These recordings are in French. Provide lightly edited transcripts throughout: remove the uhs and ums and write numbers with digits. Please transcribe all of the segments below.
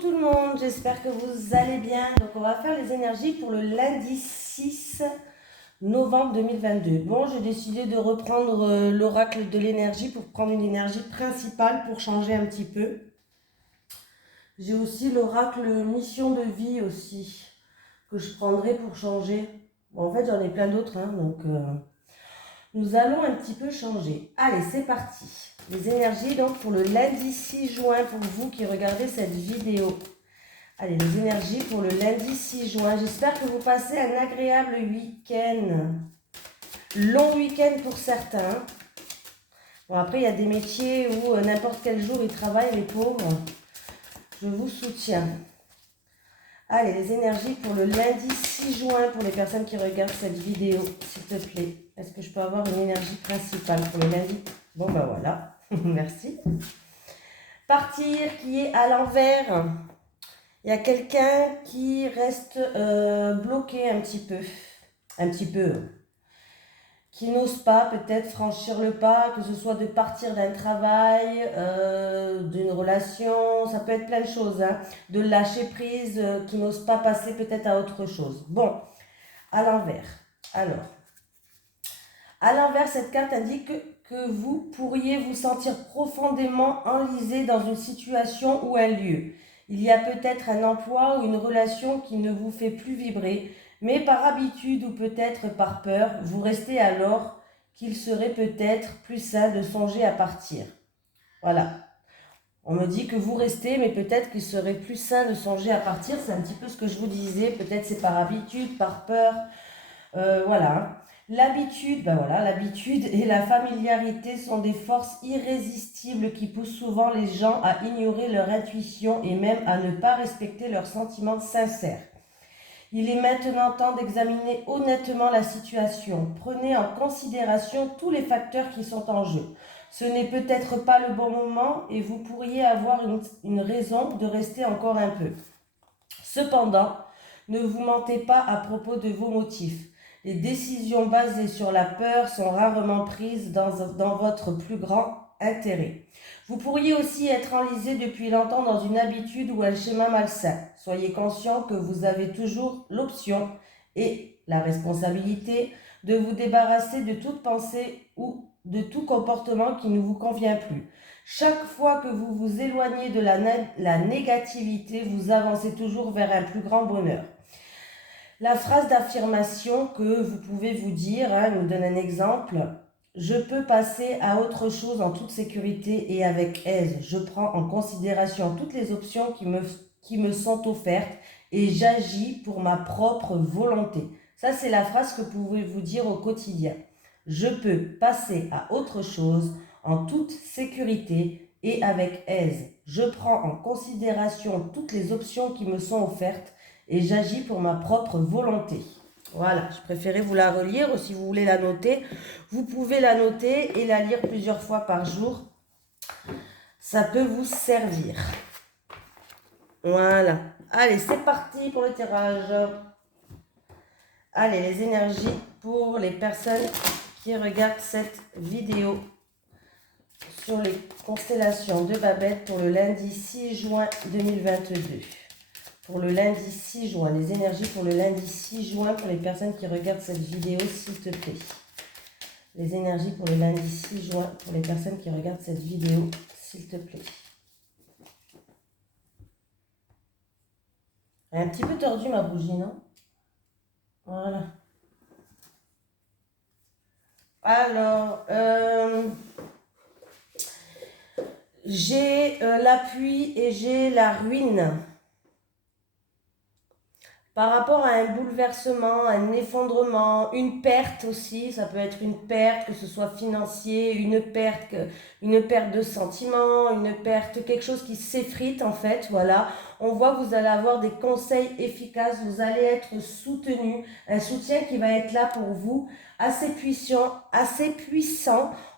tout le monde, j'espère que vous allez bien. Donc on va faire les énergies pour le lundi 6 novembre 2022. Bon, j'ai décidé de reprendre l'oracle de l'énergie pour prendre une énergie principale pour changer un petit peu. J'ai aussi l'oracle mission de vie aussi que je prendrai pour changer. Bon, en fait j'en ai plein d'autres, donc nous allons un petit peu changer. Allez, c'est parti. Les énergies donc pour le lundi 6 juin pour vous qui regardez cette vidéo. Allez, les énergies pour le lundi 6 juin. J'espère que vous passez un agréable week-end. Long week-end pour certains. Bon, après, il y a des métiers où n'importe quel jour ils travaillent, les pauvres. Je vous soutiens. Allez, les énergies pour le lundi 6 juin pour les personnes qui regardent cette vidéo, s'il te plaît. Est-ce que je peux avoir une énergie principale pour le lundi? Bon, ben voilà. Merci. Partir qui est à l'envers. Il y a quelqu'un qui reste bloqué un petit peu, qui n'ose pas peut-être franchir le pas, que ce soit de partir d'un travail, d'une relation, ça peut être plein de choses, de lâcher prise, qui n'ose pas passer peut-être à autre chose. Bon, à l'envers. Alors, à l'envers, cette carte indique que vous pourriez vous sentir profondément enlisé dans une situation ou un lieu. Il y a peut-être un emploi ou une relation qui ne vous fait plus vibrer, mais par habitude ou peut-être par peur, vous restez alors qu'il serait peut-être plus sain de songer à partir. Voilà. On me dit que vous restez, mais peut-être qu'il serait plus sain de songer à partir. C'est un petit peu ce que je vous disais. Peut-être c'est par habitude, par peur. Voilà. L'habitude, l'habitude et la familiarité sont des forces irrésistibles qui poussent souvent les gens à ignorer leur intuition et même à ne pas respecter leurs sentiments sincères. Il est maintenant temps d'examiner honnêtement la situation. Prenez en considération tous les facteurs qui sont en jeu. Ce n'est peut-être pas le bon moment et vous pourriez avoir une raison de rester encore un peu. Cependant, ne vous mentez pas à propos de vos motifs. Les décisions basées sur la peur sont rarement prises dans votre plus grand intérêt. Vous pourriez aussi être enlisé depuis longtemps dans une habitude ou un schéma malsain. Soyez conscient que vous avez toujours l'option et la responsabilité de vous débarrasser de toute pensée ou de tout comportement qui ne vous convient plus. Chaque fois que vous vous éloignez de la négativité, vous avancez toujours vers un plus grand bonheur. La phrase d'affirmation que vous pouvez vous dire, nous donne un exemple. Je peux passer à autre chose en toute sécurité et avec aise. Je prends en considération toutes les options qui me sont offertes et j'agis pour ma propre volonté. Ça, c'est la phrase que vous pouvez vous dire au quotidien. Je peux passer à autre chose en toute sécurité et avec aise. Je prends en considération toutes les options qui me sont offertes et j'agis pour ma propre volonté. Voilà, je préférais vous la relire, ou si vous voulez la noter, vous pouvez la noter et la lire plusieurs fois par jour. Ça peut vous servir. Voilà. Allez, c'est parti pour le tirage. Allez, les énergies pour les personnes qui regardent cette vidéo sur les constellations de Babette pour le lundi 6 juin 2022. Pour le lundi 6 juin, les énergies pour le lundi 6 juin pour les personnes qui regardent cette vidéo, s'il te plaît. Les énergies pour le lundi 6 juin pour les personnes qui regardent cette vidéo, s'il te plaît. Elle est un petit peu tordue ma bougie, non? Voilà. Alors, j'ai l'appui et j'ai la ruine. Par rapport à un bouleversement, un effondrement, une perte aussi, ça peut être une perte, que ce soit financier, une perte de sentiments, une perte, quelque chose qui s'effrite en fait, voilà. On voit que vous allez avoir des conseils efficaces, vous allez être soutenu, un soutien qui va être là pour vous, assez puissant.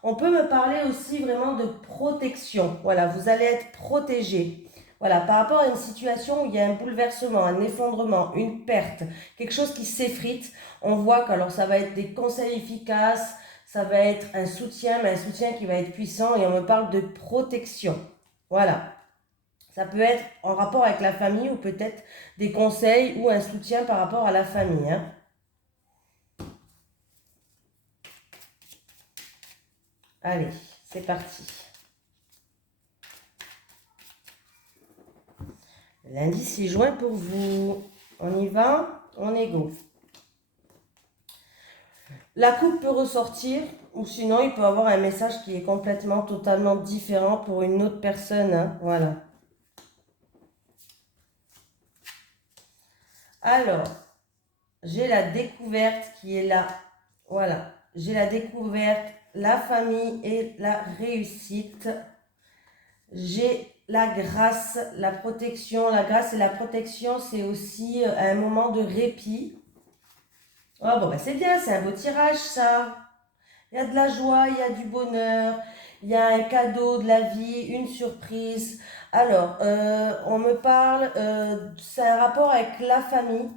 On peut me parler aussi vraiment de protection, voilà, vous allez être protégé. Voilà, par rapport à une situation où il y a un bouleversement, un effondrement, une perte, quelque chose qui s'effrite, on voit que alors ça va être des conseils efficaces, ça va être un soutien, mais un soutien qui va être puissant et on me parle de protection. Voilà. Ça peut être en rapport avec la famille ou peut-être des conseils ou un soutien par rapport à la famille. Hein. Allez, c'est parti. Lundi 6 juin pour vous. On y va, on est go. La coupe peut ressortir ou sinon il peut avoir un message qui est complètement, totalement différent pour une autre personne. Hein. Voilà. Alors, j'ai la découverte qui est là. Voilà. J'ai la découverte, la famille et la réussite. J'ai la grâce, la protection. La grâce et la protection, c'est aussi un moment de répit. Oh, bon, bah, c'est bien, c'est un beau tirage, ça. Il y a de la joie, il y a du bonheur, il y a un cadeau de la vie, une surprise. Alors, on me parle, c'est un rapport avec la famille.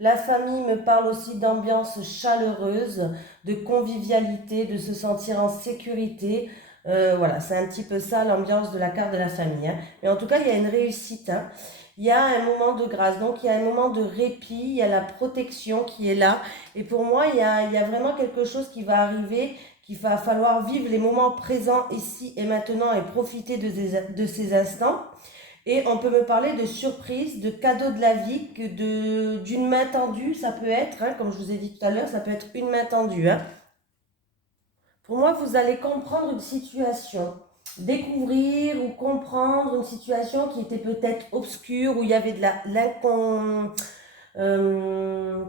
La famille me parle aussi d'ambiance chaleureuse, de convivialité, de se sentir en sécurité. Voilà, c'est un petit peu ça l'ambiance de la carte de la famille. Hein. Mais en tout cas, il y a une réussite. Hein. Il y a un moment de grâce, donc il y a un moment de répit, il y a la protection qui est là. Et pour moi, il y a vraiment quelque chose qui va arriver, qu'il va falloir vivre les moments présents ici et maintenant et profiter de ces instants. Et on peut me parler de surprise, de cadeau de la vie, d'une main tendue, ça peut être, hein, comme je vous ai dit tout à l'heure, ça peut être une main tendue. Hein. Pour moi, vous allez comprendre une situation, découvrir ou comprendre une situation qui était peut-être obscure, où il y avait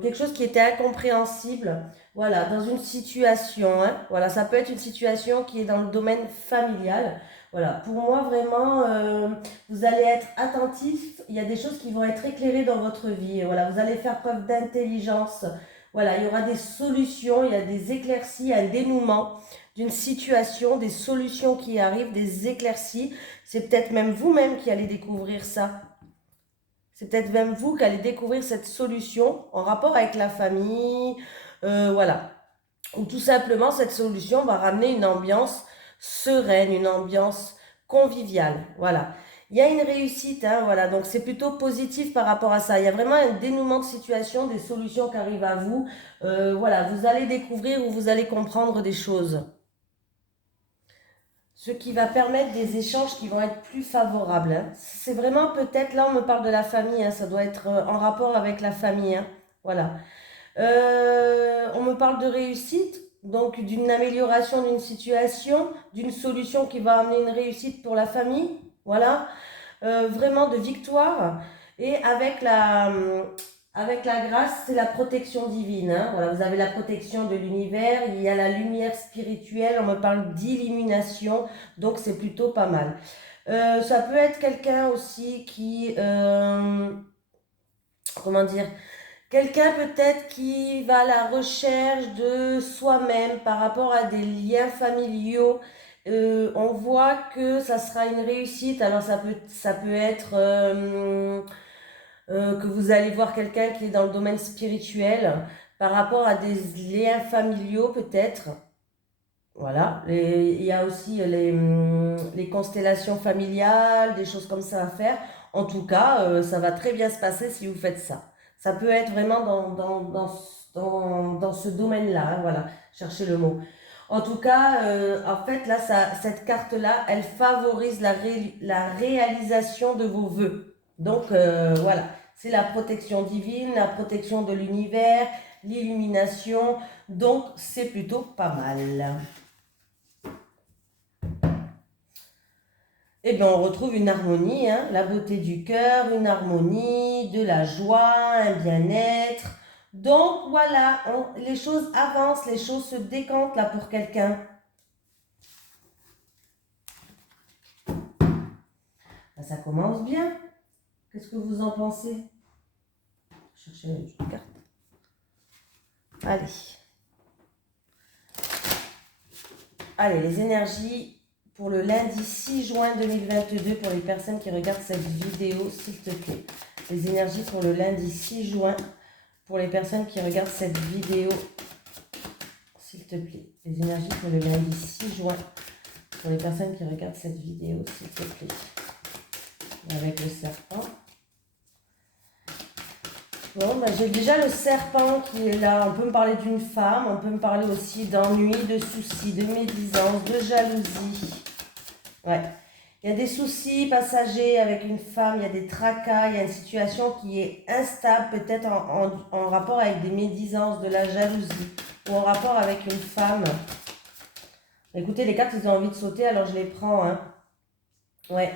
quelque chose qui était incompréhensible. Voilà, dans une situation, hein, voilà, ça peut être une situation qui est dans le domaine familial. Voilà, pour moi, vraiment, vous allez être attentif. Il y a des choses qui vont être éclairées dans votre vie. Voilà, vous allez faire preuve d'intelligence. Voilà, il y aura des solutions, il y a des éclaircies, un dénouement d'une situation, des solutions qui arrivent, des éclaircies. C'est peut-être même vous-même qui allez découvrir ça. C'est peut-être même vous qui allez découvrir cette solution en rapport avec la famille, voilà. Ou tout simplement, cette solution va ramener une ambiance sereine, une ambiance conviviale, voilà. Il y a une réussite, hein, voilà, donc c'est plutôt positif par rapport à ça. Il y a vraiment un dénouement de situation, des solutions qui arrivent à vous. Voilà, vous allez découvrir ou vous allez comprendre des choses. Ce qui va permettre des échanges qui vont être plus favorables. Hein. C'est vraiment peut-être, là on me parle de la famille, hein, ça doit être en rapport avec la famille. Hein. Voilà. On me parle de réussite, donc d'une amélioration d'une situation, d'une solution qui va amener une réussite pour la famille. Voilà. Vraiment de victoire. Et avec la grâce, c'est la protection divine. Hein. Voilà, vous avez la protection de l'univers, il y a la lumière spirituelle, on me parle d'illumination, donc c'est plutôt pas mal. Ça peut être quelqu'un aussi qui, comment dire, quelqu'un peut-être qui va à la recherche de soi-même par rapport à des liens familiaux. On voit que ça sera une réussite, alors ça peut être... que vous allez voir quelqu'un qui est dans le domaine spirituel par rapport à des liens familiaux peut-être. Voilà. Il y a aussi les constellations familiales, des choses comme ça à faire. En tout cas, ça va très bien se passer si vous faites ça. Ça peut être vraiment dans ce domaine-là. Hein, voilà, cherchez le mot. En tout cas, en fait, là, cette carte-là, elle favorise la réalisation de vos vœux. Donc, voilà, c'est la protection divine, la protection de l'univers, l'illumination. Donc, c'est plutôt pas mal. Eh bien, on retrouve une harmonie, hein, la beauté du cœur, une harmonie, de la joie, un bien-être. Donc, voilà, les choses avancent, les choses se décantent là pour quelqu'un. Ben, ça commence bien. Qu'est-ce que vous en pensez? Cherchez une carte. Allez. Allez, les énergies pour le lundi 6 juin 2022 pour les personnes qui regardent cette vidéo, s'il te plaît. Les énergies pour le lundi 6 juin pour les personnes qui regardent cette vidéo, s'il te plaît. Les énergies pour le lundi 6 juin pour les personnes qui regardent cette vidéo, s'il te plaît. avec le serpent. Bon, bah, j'ai déjà le serpent qui est là. On peut me parler d'une femme, on peut me parler aussi d'ennui, de soucis, de médisance, de jalousie. Ouais. Il y a des soucis passagers avec une femme, il y a des tracas, il y a une situation qui est instable, peut-être en rapport avec des médisances, de la jalousie, ou en rapport avec une femme. Écoutez, les cartes, ils ont envie de sauter, alors je les prends, hein. Ouais.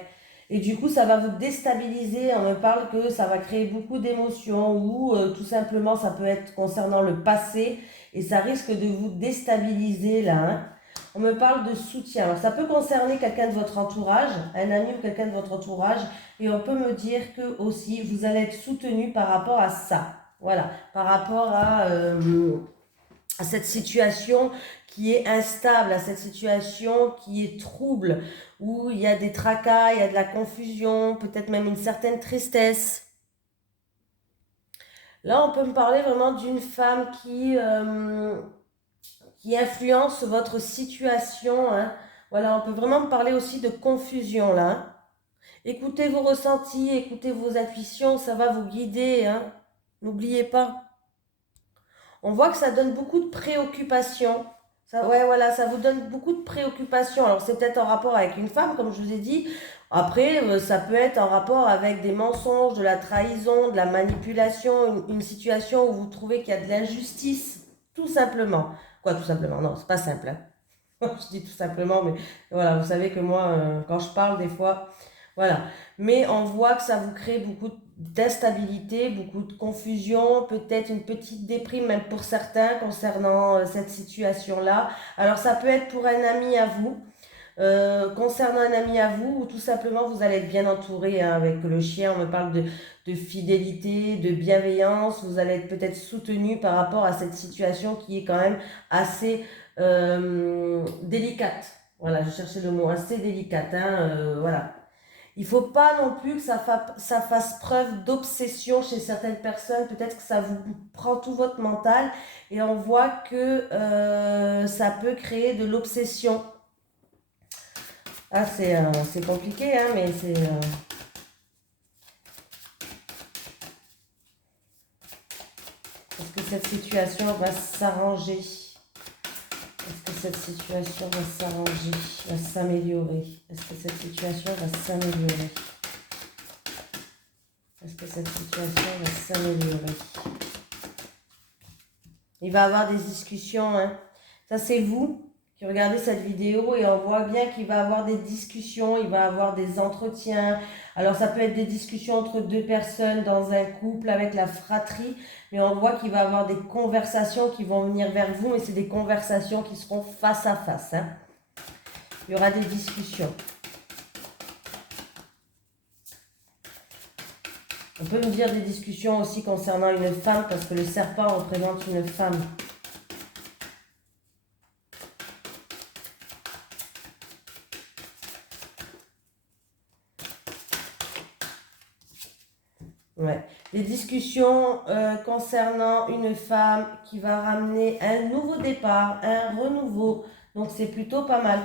Et du coup, ça va vous déstabiliser. On me parle que ça va créer beaucoup d'émotions ou tout simplement, ça peut être concernant le passé et ça risque de vous déstabiliser là, hein. On me parle de soutien. Alors, ça peut concerner quelqu'un de votre entourage, un ami ou quelqu'un de votre entourage. Et on peut me dire que aussi, vous allez être soutenu par rapport à ça. Voilà, par rapport à cette situation qui est instable, à cette situation qui est trouble, où il y a des tracas, il y a de la confusion, peut-être même une certaine tristesse. Là, on peut me parler vraiment d'une femme qui influence votre situation, hein. Voilà, on peut vraiment me parler aussi de confusion là, hein. Écoutez vos ressentis, écoutez vos intuitions, ça va vous guider, hein. N'oubliez pas. On voit que ça donne beaucoup de préoccupations. Ça, ouais, voilà, ça vous donne beaucoup de préoccupations. Alors, c'est peut-être en rapport avec une femme, comme je vous ai dit. Après, ça peut être en rapport avec des mensonges, de la trahison, de la manipulation, une situation où vous trouvez qu'il y a de l'injustice, tout simplement. Quoi, tout simplement? Non, c'est pas simple, hein. Je dis tout simplement, mais voilà, vous savez que moi, quand je parle, des fois, voilà. Mais on voit que ça vous crée beaucoup d'instabilité, beaucoup de confusion, peut-être une petite déprime même pour certains concernant cette situation-là. Alors ça peut être pour un ami à vous, concernant un ami à vous, ou tout simplement vous allez être bien entouré, hein, avec le chien. On me parle de fidélité, de bienveillance. Vous allez être peut-être soutenu par rapport à cette situation qui est quand même assez délicate. Voilà, je cherchais le mot, assez délicate, hein, voilà. Il ne faut pas non plus que ça fasse preuve d'obsession chez certaines personnes. Peut-être que ça vous prend tout votre mental et on voit que ça peut créer de l'obsession. Ah, c'est compliqué, hein, mais c'est... Est-ce que cette situation va s'arranger? Est-ce que cette situation va s'arranger, va s'améliorer? Est-ce que cette situation va s'améliorer? Est-ce que cette situation va s'améliorer? Il va y avoir des discussions, hein. Ça, c'est vous qui regardez cette vidéo et on voit bien qu'il va y avoir des discussions, il va y avoir des entretiens. Alors, ça peut être des discussions entre deux personnes dans un couple avec la fratrie, mais on voit qu'il va y avoir des conversations qui vont venir vers vous, mais c'est des conversations qui seront face à face, hein. Il y aura des discussions. On peut me dire des discussions aussi concernant une femme, parce que le serpent représente une femme. Ouais. Des discussions concernant une femme qui va ramener un nouveau départ, un renouveau. Donc c'est plutôt pas mal.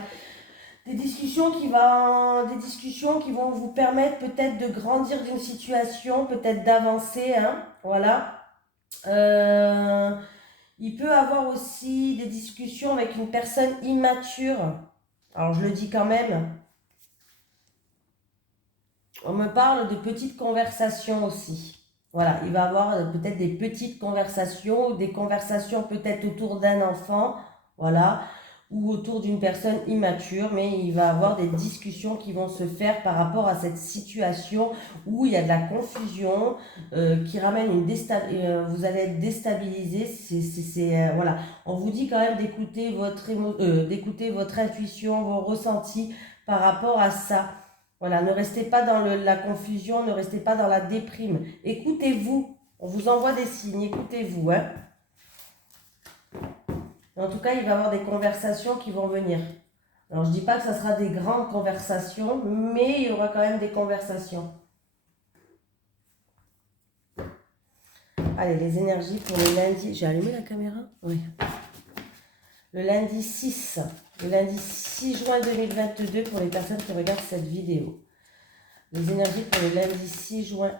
Des discussions qui vont vous permettre peut-être de grandir d'une situation, peut-être d'avancer, hein, voilà. Il peut avoir aussi des discussions avec une personne immature. Alors je le dis quand même. On me parle de petites conversations aussi. Voilà, il va y avoir peut-être des petites conversations, des conversations peut-être autour d'un enfant, voilà, ou autour d'une personne immature, mais il va y avoir des discussions qui vont se faire par rapport à cette situation où il y a de la confusion, qui ramène vous allez être déstabilisé. Voilà, on vous dit quand même d'écouter d'écouter votre intuition, vos ressentis par rapport à ça. Voilà, ne restez pas dans la confusion, ne restez pas dans la déprime. Écoutez-vous. On vous envoie des signes, écoutez-vous, hein. En tout cas, il va y avoir des conversations qui vont venir. Alors, je ne dis pas que ça sera des grandes conversations, mais il y aura quand même des conversations. Allez, les énergies pour le lundi. J'ai allumé la caméra? Oui. Le lundi 6 juin 2022 pour les personnes qui regardent cette vidéo. Les énergies pour le lundi 6 juin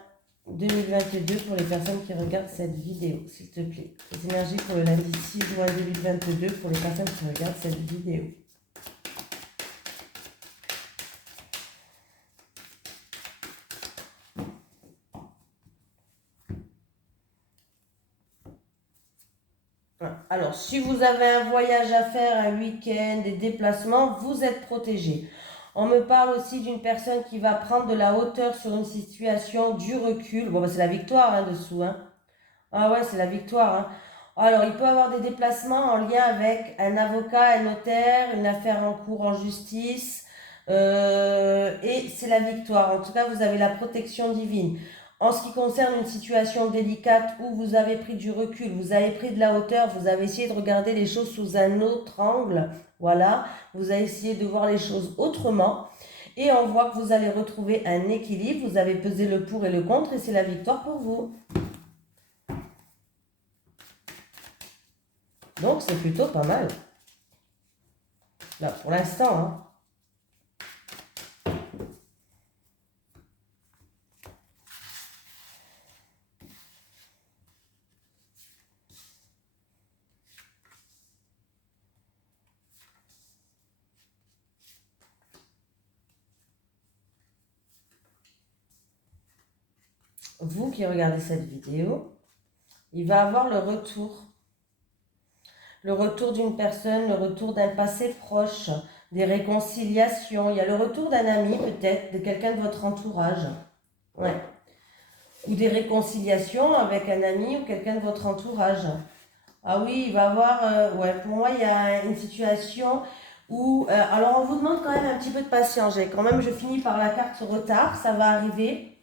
2022 pour les personnes qui regardent cette vidéo, s'il te plaît. Les énergies pour le lundi 6 juin 2022 pour les personnes qui regardent cette vidéo. Alors, si vous avez un voyage à faire, un week-end, des déplacements, vous êtes protégé. On me parle aussi d'une personne qui va prendre de la hauteur sur une situation, du recul. Bon, bah, c'est la victoire hein, dessous. Hein. Ah ouais, c'est la victoire. Hein. Alors, il peut avoir des déplacements en lien avec un avocat, un notaire, une affaire en cours en justice. Et c'est la victoire. En tout cas, vous avez la protection divine. En ce qui concerne une situation délicate où vous avez pris du recul, vous avez pris de la hauteur, vous avez essayé de regarder les choses sous un autre angle, voilà, vous avez essayé de voir les choses autrement, et on voit que vous allez retrouver un équilibre, vous avez pesé le pour et le contre, et c'est la victoire pour vous. Donc c'est plutôt pas mal. Là, pour l'instant, hein. Vous qui regardez cette vidéo, il va avoir le retour. Le retour d'une personne, le retour d'un passé proche, des réconciliations. Il y a le retour d'un ami peut-être, de quelqu'un de votre entourage. Ouais. Ou des réconciliations avec un ami ou quelqu'un de votre entourage. Ah oui, il va avoir... ouais, pour moi, il y a une situation où... alors, on vous demande quand même un petit peu de patience. Quand même, je finis par la carte retard, ça va arriver.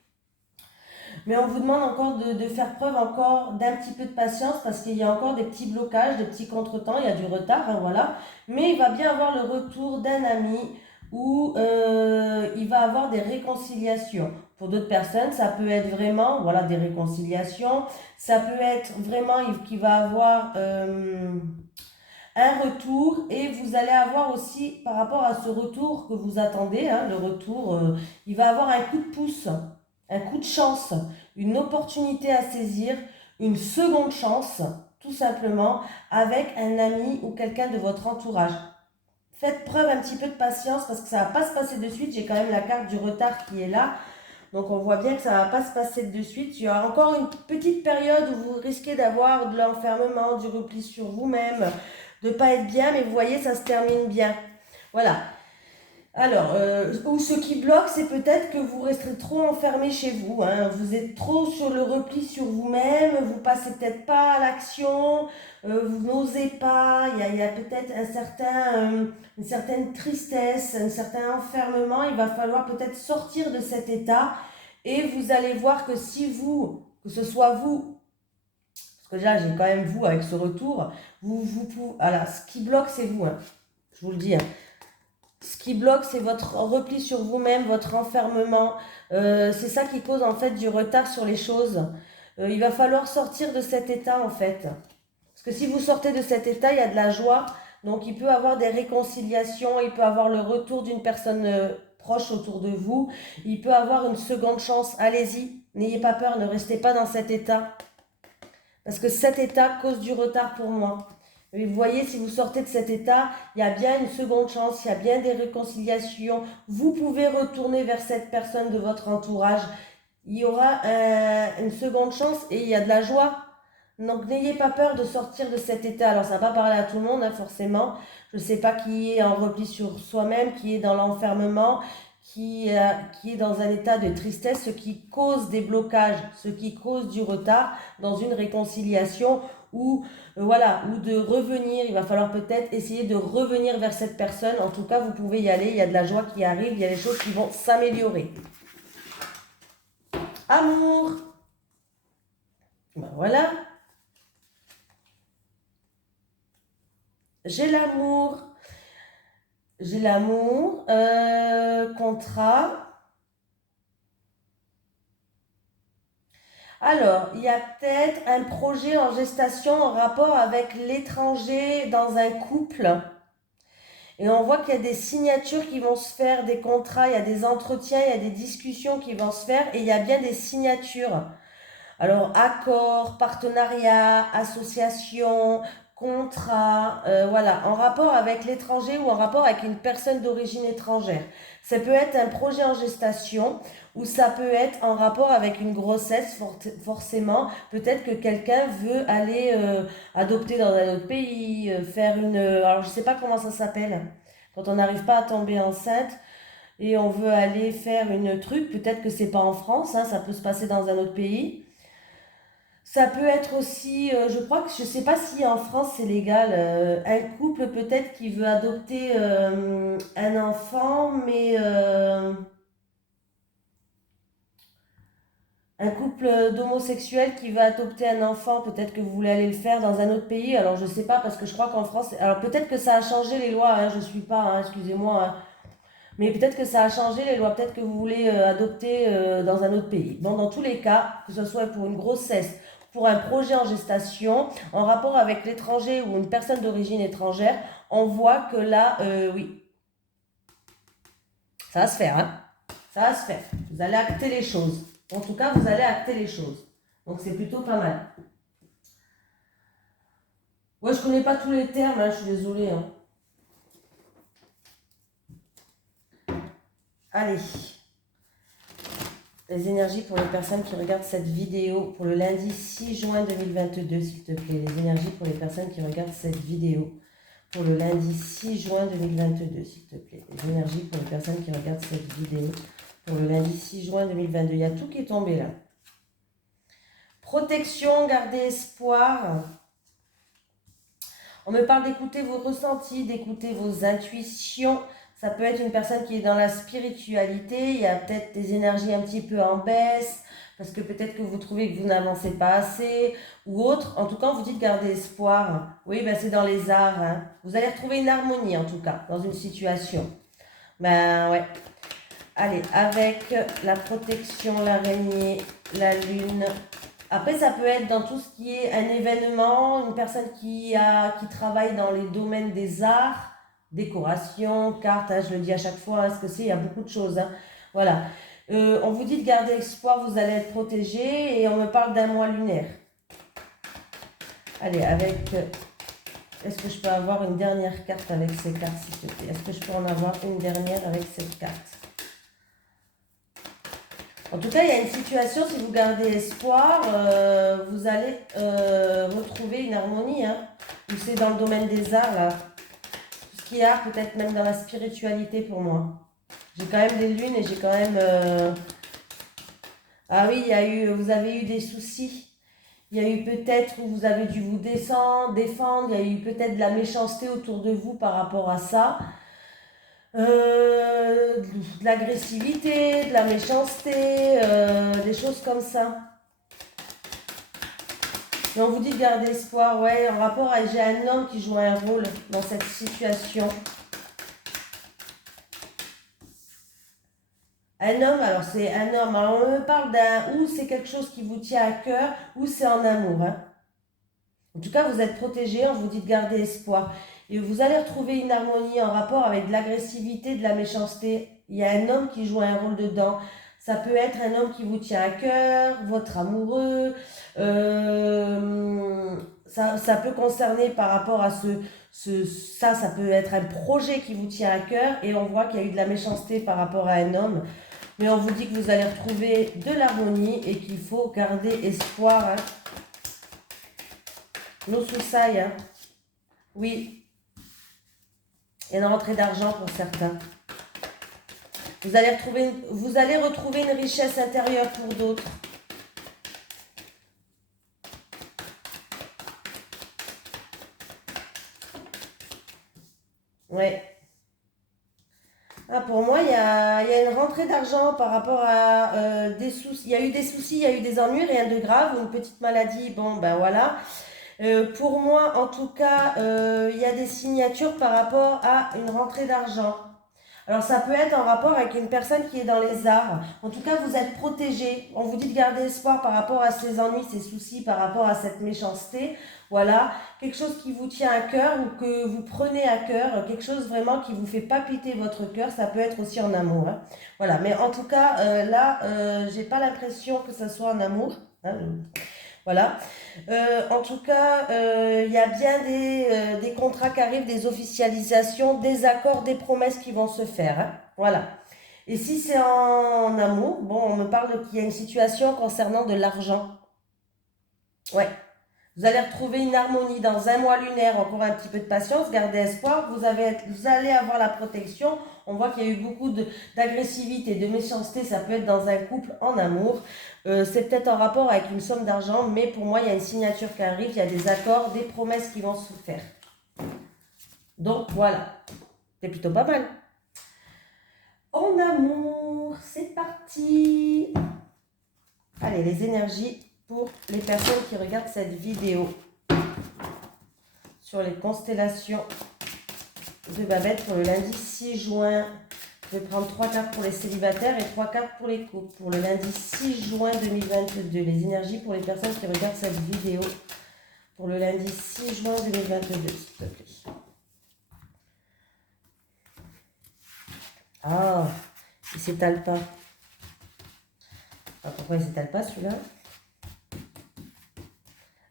Mais on vous demande encore de faire preuve encore d'un petit peu de patience parce qu'il y a encore des petits blocages, des petits contretemps, il y a du retard, hein, voilà. Mais il va bien avoir le retour d'un ami où il va avoir des réconciliations. Pour d'autres personnes, ça peut être vraiment, voilà, des réconciliations. Ça peut être vraiment qu'il va avoir un retour et vous allez avoir aussi, par rapport à ce retour que vous attendez, hein, le retour, il va avoir un coup de pouce, un coup de chance, une opportunité à saisir, une seconde chance, tout simplement, avec un ami ou quelqu'un de votre entourage. Faites preuve un petit peu de patience parce que ça ne va pas se passer de suite. J'ai quand même la carte du retard qui est là. Donc on voit bien que ça ne va pas se passer de suite. Il y aura encore une petite période où vous risquez d'avoir de l'enfermement, du repli sur vous-même, de ne pas être bien, mais vous voyez, ça se termine bien. Voilà. Alors, ou ce qui bloque, c'est peut-être que vous resterez trop enfermé chez vous. Hein. Vous êtes trop sur le repli sur vous-même, vous passez peut-être pas à l'action, vous n'osez pas, il y a peut-être une certaine tristesse, un certain enfermement. Il va falloir peut-être sortir de cet état et vous allez voir que si vous, que ce soit vous, parce que déjà j'ai quand même vous avec ce retour, voilà, ce qui bloque c'est vous, hein. Je vous le dis. Hein. Ce qui bloque, c'est votre repli sur vous-même, votre enfermement. C'est ça qui cause en fait du retard sur les choses. Il va falloir sortir de cet état en fait. Parce que si vous sortez de cet état, il y a de la joie. Donc il peut y avoir des réconciliations, il peut y avoir le retour d'une personne proche autour de vous. Il peut y avoir une seconde chance. Allez-y, n'ayez pas peur, ne restez pas dans cet état. Parce que cet état cause du retard pour moi. Et vous voyez, si vous sortez de cet état, il y a bien une seconde chance, il y a bien des réconciliations. Vous pouvez retourner vers cette personne de votre entourage. Il y aura une seconde chance et il y a de la joie. Donc n'ayez pas peur de sortir de cet état. Alors ça ne va pas parler à tout le monde, hein, forcément. Je ne sais pas qui est en repli sur soi-même, qui est dans l'enfermement, qui est dans un état de tristesse, ce qui cause des blocages, ce qui cause du retard dans une réconciliation ou voilà, ou de revenir. Il va falloir peut-être essayer de revenir vers cette personne. En tout cas, vous pouvez y aller. Il y a de la joie qui arrive, il y a des choses qui vont s'améliorer. Amour. Ben voilà. J'ai l'amour. J'ai l'amour. Contrat. Alors, il y a peut-être un projet en gestation en rapport avec l'étranger dans un couple. Et on voit qu'il y a des signatures qui vont se faire, des contrats, il y a des entretiens, il y a des discussions qui vont se faire et il y a bien des signatures. Alors, accord, partenariat, association, contrat, voilà, en rapport avec l'étranger ou en rapport avec une personne d'origine étrangère. Ça peut être un projet en gestation ou ça peut être en rapport avec une grossesse, forcément. Peut-être que quelqu'un veut aller adopter dans un autre pays, faire une... alors, je ne sais pas comment ça s'appelle. Quand on n'arrive pas à tomber enceinte et on veut aller faire une truc, peut-être que c'est pas en France, hein, ça peut se passer dans un autre pays. Ça peut être aussi, je crois que je sais pas si en France c'est légal, un couple peut-être qui veut adopter un enfant, mais un couple d'homosexuels qui veut adopter un enfant, peut-être que vous voulez aller le faire dans un autre pays. Alors je sais pas parce que je crois qu'en France, alors peut-être que ça a changé les lois, hein, je suis pas, hein, excusez-moi, hein, mais peut-être que ça a changé les lois, peut-être que vous voulez adopter dans un autre pays. Bon, dans tous les cas, que ce soit pour une grossesse, pour un projet en gestation, en rapport avec l'étranger ou une personne d'origine étrangère, on voit que là, oui, ça va se faire, hein. Ça va se faire. Vous allez acter les choses. En tout cas, vous allez acter les choses. Donc c'est plutôt pas mal. Ouais, je connais pas tous les termes, hein, je suis désolée, hein. Allez. Les énergies pour les personnes qui regardent cette vidéo pour le lundi 6 juin 2022, s'il te plaît. Les énergies pour les personnes qui regardent cette vidéo pour le lundi 6 juin 2022, s'il te plaît. Les énergies pour les personnes qui regardent cette vidéo pour le lundi 6 juin 2022. Il y a tout qui est tombé là. Protection, garder espoir. On me parle d'écouter vos ressentis, d'écouter vos intuitions. Ça peut être une personne qui est dans la spiritualité. Il y a peut-être des énergies un petit peu en baisse, parce que peut-être que vous trouvez que vous n'avancez pas assez, ou autre. En tout cas, vous dites garder espoir. Oui, ben c'est dans les arts, hein. Vous allez retrouver une harmonie, en tout cas, dans une situation. Ben ouais. Allez, avec la protection, l'araignée, la lune. Après, ça peut être dans tout ce qui est un événement, une personne qui travaille dans les domaines des arts, décoration, cartes, hein, je le dis à chaque fois, hein, ce que c'est, il y a beaucoup de choses, hein. Voilà. On vous dit de garder espoir, vous allez être protégé et on me parle d'un mois lunaire. Allez, avec... est-ce que je peux avoir une dernière carte avec ces cartes, s'il te plaît? Est-ce que je peux en avoir une dernière avec cette carte? En tout cas, il y a une situation, si vous gardez espoir, vous allez retrouver une harmonie, hein. Ou c'est dans le domaine des arts, là. Tout ce qui est art, peut-être même dans la spiritualité pour moi. J'ai quand même des lunes et j'ai quand même... Ah oui, vous avez eu des soucis. Il y a eu peut-être où vous avez dû vous défendre. Il y a eu peut-être de la méchanceté autour de vous par rapport à ça. De l'agressivité, de la méchanceté, des choses comme ça. Et on vous dit de garder espoir, ouais, en rapport à... J'ai un homme qui joue un rôle dans cette situation. Un homme, alors c'est un homme, alors on me parle d'un... ou c'est quelque chose qui vous tient à cœur, ou c'est en amour, hein. En tout cas, vous êtes protégé, on vous dit de garder espoir. Et vous allez retrouver une harmonie en rapport avec de l'agressivité, de la méchanceté. Il y a un homme qui joue un rôle dedans. Ça peut être un homme qui vous tient à cœur, votre amoureux. Ça peut concerner par rapport à ça peut être un projet qui vous tient à cœur. Et on voit qu'il y a eu de la méchanceté par rapport à un homme. Mais on vous dit que vous allez retrouver de l'harmonie et qu'il faut garder espoir, hein. Nos soussailles, hein. Oui, il y a une rentrée d'argent pour certains. Vous allez retrouver une richesse intérieure pour d'autres. Ouais. Ah, pour moi, il y a une rentrée d'argent par rapport à des soucis. Il y a eu des soucis, il y a eu des ennuis, rien de grave, une petite maladie, bon, ben voilà. Pour moi, en tout cas, il y a des signatures par rapport à une rentrée d'argent. Alors ça peut être en rapport avec une personne qui est dans les arts. En tout cas, vous êtes protégé. On vous dit de garder espoir par rapport à ces ennuis, ces soucis, par rapport à cette méchanceté. Voilà, quelque chose qui vous tient à cœur ou que vous prenez à cœur, quelque chose vraiment qui vous fait palpiter votre cœur. Ça peut être aussi en amour, hein. Voilà, mais en tout cas, là, j'ai pas l'impression que ça soit en amour, hein. Voilà. En tout cas, il y a bien des contrats qui arrivent, des officialisations, des accords, des promesses qui vont se faire, hein. Voilà. Et si c'est en amour, bon, on me parle qu'il y a une situation concernant de l'argent. Ouais. Vous allez retrouver une harmonie dans un mois lunaire, encore un petit peu de patience, gardez espoir, vous allez avoir la protection. On voit qu'il y a eu beaucoup d'agressivité, de méchanceté, ça peut être dans un couple en amour. C'est peut-être en rapport avec une somme d'argent, mais pour moi, il y a une signature qui arrive, il y a des accords, des promesses qui vont se faire. Donc voilà, c'est plutôt pas mal. En amour, c'est parti. Allez, les énergies pour les personnes qui regardent cette vidéo sur les constellations de Babette pour le lundi 6 juin. Je vais prendre 3 cartes pour les célibataires et 3 cartes pour les couples. Pour le lundi 6 juin 2022, les énergies pour les personnes qui regardent cette vidéo. Pour le lundi 6 juin 2022, s'il te plaît. Ah, il ne s'étale pas. Ah, pourquoi il ne s'étale pas celui-là?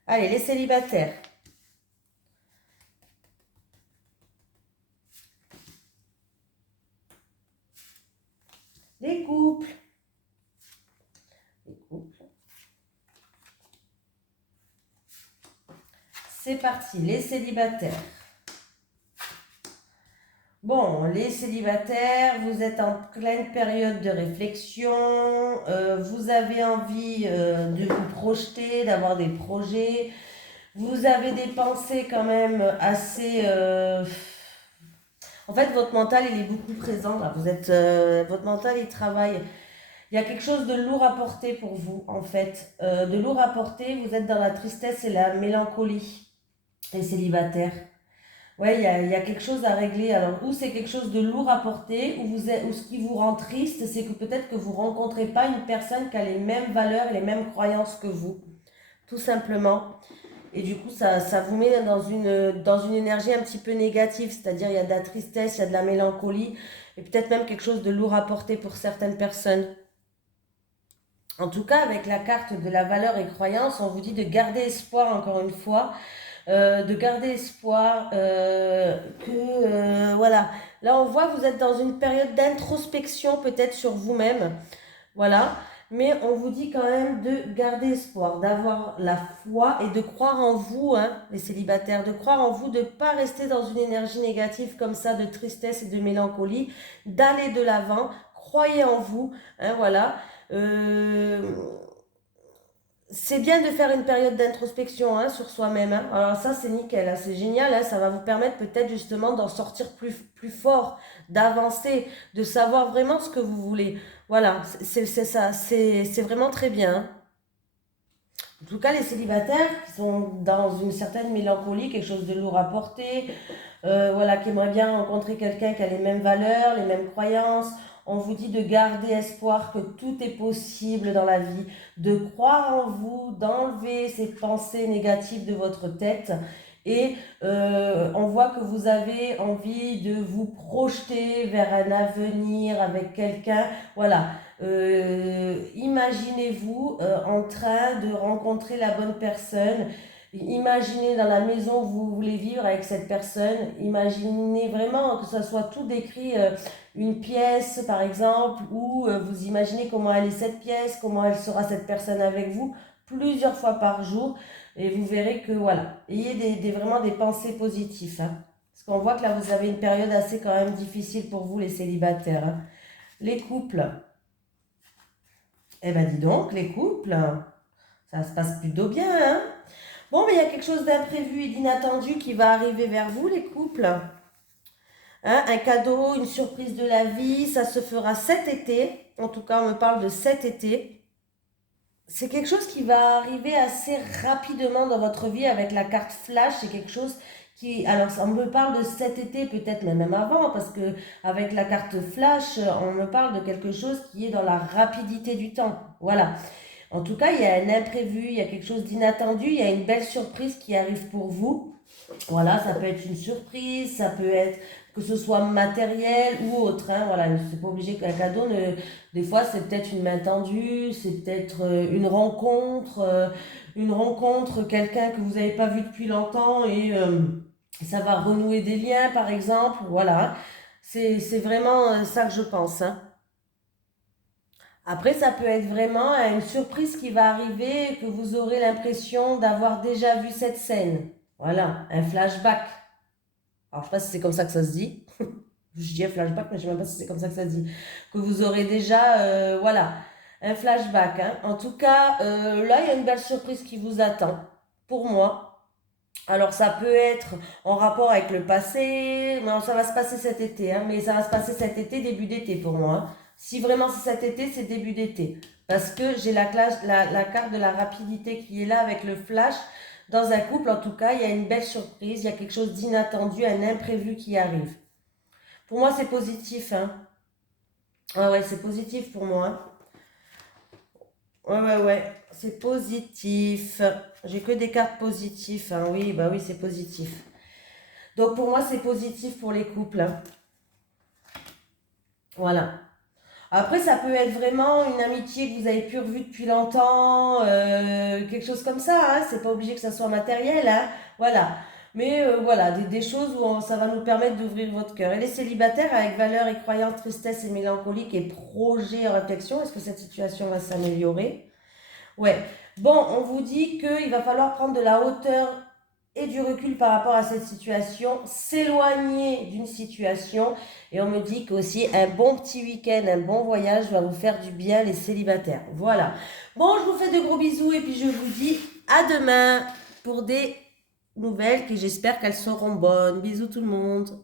Allez, les célibataires. Les couples. Les couples. C'est parti, les célibataires. Bon, les célibataires, vous êtes en pleine période de réflexion, vous avez envie de vous projeter, d'avoir des projets, vous avez des pensées quand même assez... En fait, votre mental, il est beaucoup présent là. Votre mental, il travaille. Il y a quelque chose de lourd à porter pour vous, en fait. De lourd à porter, vous êtes dans la tristesse et la mélancolie, les célibataires. Ouais, il y a quelque chose à régler. Alors, ou c'est quelque chose de lourd à porter, ou ce qui vous rend triste, c'est que peut-être que vous ne rencontrez pas une personne qui a les mêmes valeurs et les mêmes croyances que vous. Tout simplement. Et du coup, ça vous met dans une énergie un petit peu négative, c'est-à-dire il y a de la tristesse, il y a de la mélancolie, et peut-être même quelque chose de lourd à porter pour certaines personnes. En tout cas, avec la carte de la valeur et croyance, on vous dit de garder espoir encore une fois, de garder espoir voilà. Là, on voit que vous êtes dans une période d'introspection peut-être sur vous-même, voilà. Mais on vous dit quand même de garder espoir, d'avoir la foi et de croire en vous, hein, les célibataires, de croire en vous, de ne pas rester dans une énergie négative comme ça, de tristesse et de mélancolie, d'aller de l'avant, croyez en vous, hein, voilà. C'est bien de faire une période d'introspection, hein, sur soi-même, hein. Alors ça, c'est nickel, hein, c'est génial, hein, ça va vous permettre peut-être justement d'en sortir plus fort, d'avancer, de savoir vraiment ce que vous voulez. Voilà, c'est ça, c'est vraiment très bien, hein. En tout cas, les célibataires qui sont dans une certaine mélancolie, quelque chose de lourd à porter, voilà, qui aimerait bien rencontrer quelqu'un qui a les mêmes valeurs, les mêmes croyances. On vous dit de garder espoir que tout est possible dans la vie, de croire en vous, d'enlever ces pensées négatives de votre tête. Et on voit que vous avez envie de vous projeter vers un avenir avec quelqu'un. Voilà, imaginez-vous en train de rencontrer la bonne personne. Imaginez dans la maison où vous voulez vivre avec cette personne. Imaginez vraiment que ce soit tout décrit, une pièce par exemple, ou vous imaginez comment elle est cette pièce, comment elle sera cette personne avec vous, plusieurs fois par jour. Et vous verrez que voilà, ayez vraiment des pensées positives, hein. Parce qu'on voit que là vous avez une période assez quand même difficile pour vous les célibataires, hein. Les couples, eh ben dis donc, les couples, ça se passe plutôt bien, hein. Bon, mais il y a quelque chose d'imprévu et d'inattendu qui va arriver vers vous, les couples. Hein, un cadeau, une surprise de la vie, ça se fera cet été. En tout cas, on me parle de cet été. C'est quelque chose qui va arriver assez rapidement dans votre vie avec la carte flash. C'est quelque chose Alors, on me parle de cet été, peut-être même avant, parce que avec la carte flash, on me parle de quelque chose qui est dans la rapidité du temps. Voilà. En tout cas, il y a un imprévu, il y a quelque chose d'inattendu, il y a une belle surprise qui arrive pour vous. Voilà, ça peut être une surprise, ça peut être que ce soit matériel ou autre. Hein, voilà, c'est pas obligé qu'un cadeau. Des fois, c'est peut-être une main tendue, c'est peut-être une rencontre, quelqu'un que vous n'avez pas vu depuis longtemps et ça va renouer des liens, par exemple. Voilà, c'est vraiment ça que je pense. Hein. Après, ça peut être vraiment une surprise qui va arriver et que vous aurez l'impression d'avoir déjà vu cette scène. Voilà, un flashback. Alors, je ne sais pas si c'est comme ça que ça se dit. Je dis un flashback, mais je ne sais même pas si c'est comme ça que ça se dit. Que vous aurez déjà, voilà, un flashback. Hein. En tout cas, là, il y a une belle surprise qui vous attend, pour moi. Alors, ça peut être en rapport avec le passé. Non, ça va se passer cet été, hein, mais ça va se passer cet été, début d'été pour moi. Hein. Si vraiment c'est cet été, c'est début d'été. Parce que j'ai la carte de la rapidité qui est là avec le flash. Dans un couple, en tout cas, il y a une belle surprise, il y a quelque chose d'inattendu, un imprévu qui arrive. Pour moi, c'est positif. Hein. Ah ouais, c'est positif pour moi. Hein. Ouais, ouais, ouais, c'est positif. J'ai que des cartes positives. Hein. Oui, bah oui, c'est positif. Donc pour moi, c'est positif pour les couples. Hein. Voilà. Après, ça peut être vraiment une amitié que vous avez pu revu depuis longtemps, quelque chose comme ça. Hein. C'est pas obligé que ça soit matériel. Hein. Voilà. Mais voilà, des choses où ça va nous permettre d'ouvrir votre cœur. Et les célibataires avec valeurs et croyances, tristesse et mélancolique et projet en réflexion, est-ce que cette situation va s'améliorer? Ouais. Bon, on vous dit qu'il va falloir prendre de la hauteur et du recul par rapport à cette situation, s'éloigner d'une situation. Et on me dit qu'aussi un bon petit week-end, un bon voyage va vous faire du bien, les célibataires. Voilà. Bon, je vous fais de gros bisous et puis je vous dis à demain pour des nouvelles que j'espère qu'elles seront bonnes. Bisous tout le monde.